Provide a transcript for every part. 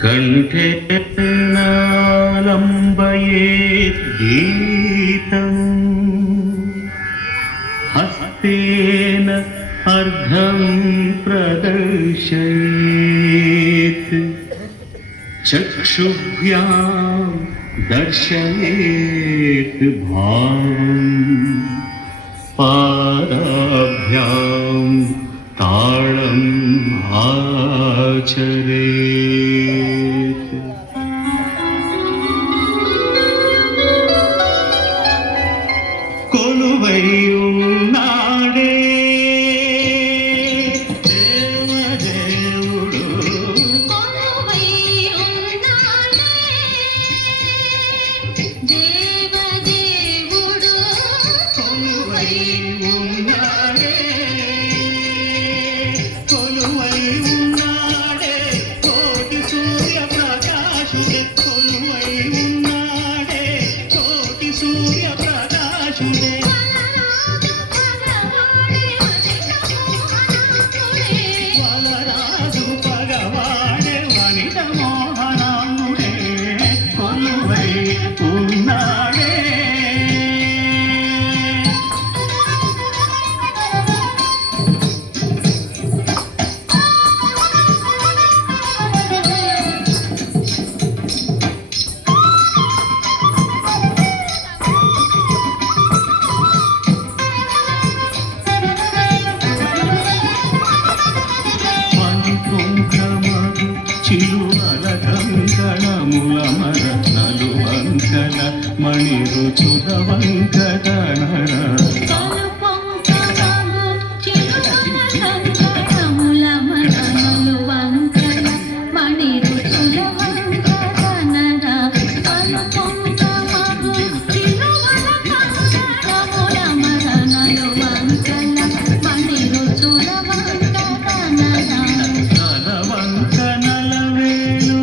కంఠే నాలంబయేత్ గీతం హస్తేన అర్ధం ప్రదర్శయేత్ చక్షుభ్యాం దర్శయేత్ భావం పాదాభ్యాం తాళం ఆచరేత్. కొలువై ఉన్నాడే దేవదేవుడు, కొలువై ఉన్నాడే దేవదేవుడు, కొలువై ఉన్నాడే కొలువై ఉన్నాడే కోటి సూర్య ప్రకాశుడే, కొలువై ఉన్నాడే కోటి సూర్య ప్రకాశుడే. వలరాజు పగవాడే వనిత మోహనాముడే, కొలువై ఉన్నాడే. మణికుంఠమగు చిలువల కంకణముల మరత్నలు వంకల మణి రుచుల వంకటనర. కలుపొంకమగు చిరువల కంకణముల మరమలు వంకల మణి రుచుల వంకటనర. కలుపొంకమగు చిరువల కంకణముల మరమలు వంకల మణి రుచుల వంకటనర. నలవంక నలవేలు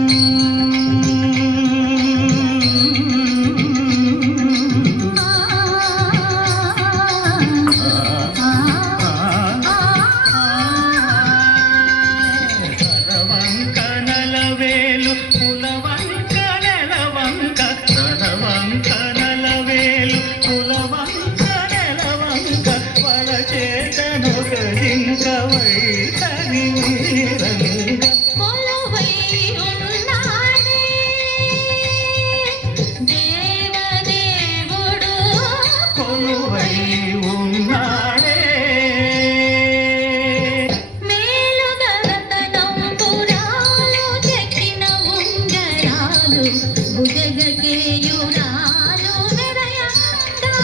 నలవంక నలవేలు కులవంక నెలవంక, నలవంక నలవేలు కులవంక నెలవంక, వలచేతనొక జింక వైఖరి వీరంగ. కొలువై ఉన్నాడే దేవదేవుడు, కొలువై ఉన్నాడే మేలుగరతనంబురాలు చెక్కిన ఉంగరాలు భుజగకేయురాలు మెరయంగా.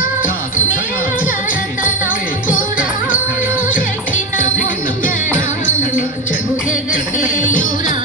మేలుగరతనంబురాలు చెక్కిన ఉంగరాలు భుజగకేయురాలు